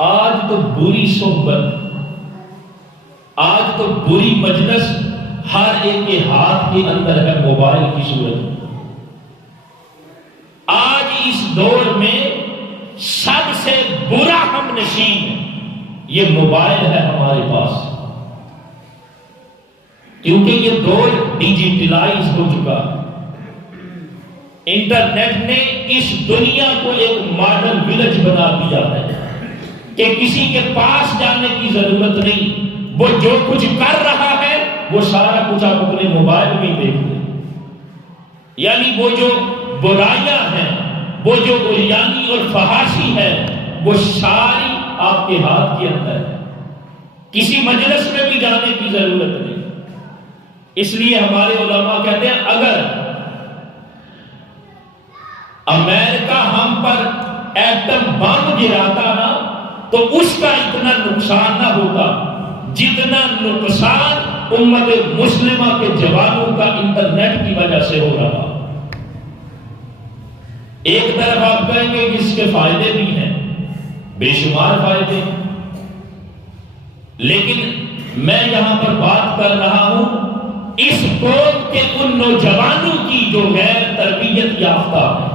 آج تو بری صحبت، آج تو بری مجلس ہر ایک کے ہاتھ کے اندر ہے موبائل کی صورت۔ آج اس دور میں سب سے برا ہم نشین یہ موبائل ہے ہمارے پاس، کیونکہ یہ دور ڈیجیٹلائز ہو چکا۔ انٹرنیٹ نے اس دنیا کو ایک ماڈرن ولیج بنا دیا ہے کہ کسی کے پاس جانے کی ضرورت نہیں، وہ جو کچھ کر رہا ہے وہ سارا کچھ آپ اپنے موبائل میں دیکھ لیں۔ یعنی وہ جو برائیاں ہیں، وہ جو عریانی اور فحاشی ہے، وہ ساری آپ کے ہاتھ کے اندر ہے، کسی مجلس میں بھی جانے کی ضرورت نہیں۔ اس لیے ہمارے علماء کہتے ہیں اگر امریکہ ہم پر ایٹم بم گراتا نا تو اس کا اتنا نقصان نہ ہوتا جتنا نقصان امت مسلمہ کے جوانوں کا انٹرنیٹ کی وجہ سے ہو رہا۔ ایک طرف آپ کہیں گے کہ اس کے فائدے بھی ہیں، بے شمار فائدے، لیکن میں یہاں پر بات کر رہا ہوں اس قوم کے ان نوجوانوں کی جو غیر تربیت یافتہ ہے،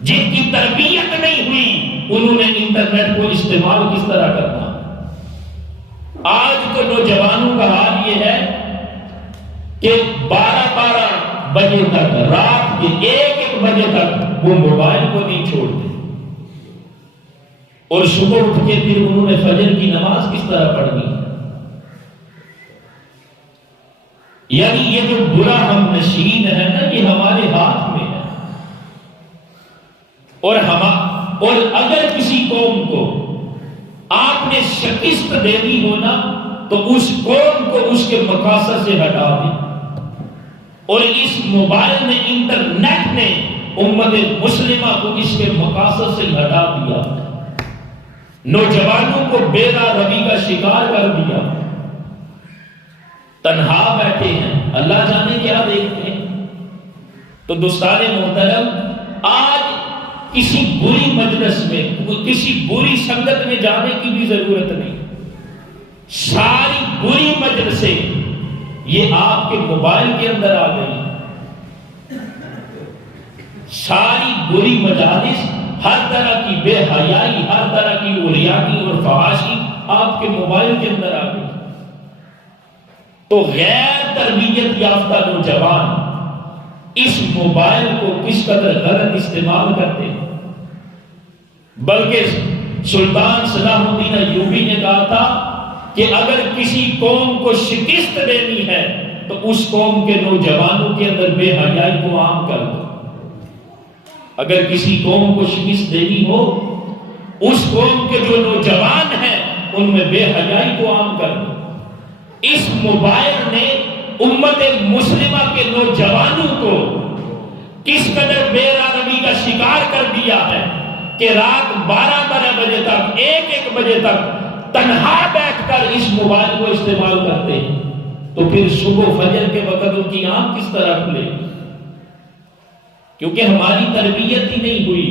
جن کی تربیت نہیں ہوئی، انہوں نے انٹرنیٹ کو استعمال کس طرح کرنا۔ آج تو نوجوانوں کا حال یہ ہے کہ 12 بجے تک، رات کے 1 بجے تک وہ موبائل کو نہیں چھوڑتے، اور صبح اٹھ کے پھر انہوں نے فجر کی نماز کس طرح پڑھنی۔ یعنی یہ جو برا ہم نشین ہے نا، یہ ہمارے ہاتھ میں ہے، اور اگر کسی قوم کو آپ نے شکست دینی ہو نا تو اس قوم کو اس کے مقاصد سے ہٹا دیں، اور اس موبائل نے، انٹرنیٹ نے امت مسلمہ کو اس کے مقاصد سے ہٹا دیا، نوجوانوں کو بے راہ روی کا شکار کر دیا، تنہا بیٹھے ہیں، اللہ جانے کیا دیکھتے ہیں۔ تو دوستان محترم، آج کسی بری مجلس میں، کسی بری سنگت میں جانے کی بھی ضرورت نہیں، ساری بری مجلسیں یہ آپ کے موبائل کے اندر آ گئی۔ ساری بری مجالس، ہر طرح کی بے حیائی، ہر طرح کی عریانی اور فحاشی آپ کے موبائل کے اندر آ گئی۔ تو غیر تربیت یافتہ نوجوان اس موبائل کو کس قدر غلط استعمال کرتے ہیں، بلکہ سلطان صلاح الدین ایوبی نے کہا تھا کہ اگر کسی قوم کو شکست دینی ہے تو اس قوم کے نوجوانوں کے اندر بے حیائی کو عام کر دو۔ اگر کسی قوم کو شکست دینی ہو، اس قوم کے جو نوجوان ہیں ان میں بے حیائی کو عام کر دو۔ اس موبائل نے امت مسلمہ کے نوجوانوں کو کس قدر بے راہ روی کا شکار کر دیا ہے کہ رات 12 بجے تک، 1 بجے تک تنہا بیٹھ کر اس موبائل کو استعمال کرتے ہیں، تو پھر صبح فجر کے وقت ان کی آنکھ کس طرح کھلے؟ کیونکہ ہماری تربیت ہی نہیں ہوئی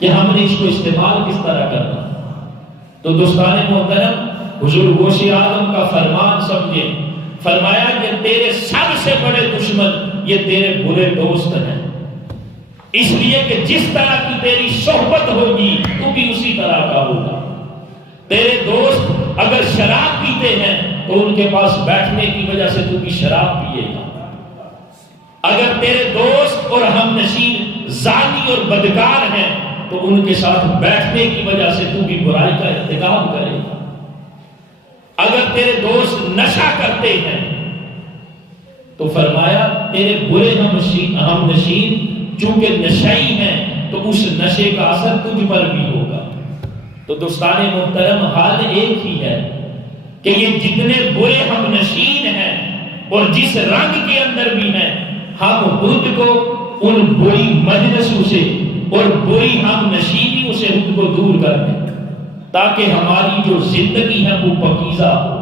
کہ ہم نے اس کو استعمال کس طرح کرنا۔ تو دوستان محترم، حضور غوث اعظم کا فرمان سمجھے، فرمایا کہ تیرے سب سے بڑے دشمن یہ تیرے برے دوست ہیں، اس لیے کہ جس طرح کی تیری صحبت ہوگی تو بھی اسی طرح کا ہوگا۔ تیرے دوست اگر شراب پیتے ہیں تو ان کے پاس بیٹھنے کی وجہ سے تو بھی شراب پیے گا۔ اگر تیرے دوست اور ہم نشین زانی اور بدکار ہیں تو ان کے ساتھ بیٹھنے کی وجہ سے تو بھی برائی کا ارتکاب کرے گا۔ اگر تیرے دوست نشہ کرتے ہیں تو فرمایا تیرے برے ہم نشین چونکہ نشئی ہیں تو اس نشے کا اثر تجھ پر بھی ہوگا۔ تو دوستان محترم، حال ایک ہی ہے کہ یہ جتنے برے ہم نشین ہیں اور جس رنگ کے اندر بھی ہیں، ہم خود کو ان بری مجلسوں سے اور بری ہم نشینیوں سے خود کو دور کر دیں، تاکہ ہماری جو زندگی ہے وہ پاکیزہ ہو،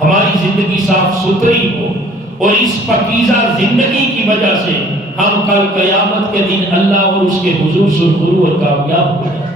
ہماری زندگی صاف ستھری ہو، اور اس پاکیزہ زندگی کی وجہ سے ہم کل قیامت کے دن اللہ اور اس کے حضور سرخرو اور کامیاب ہو جائیں۔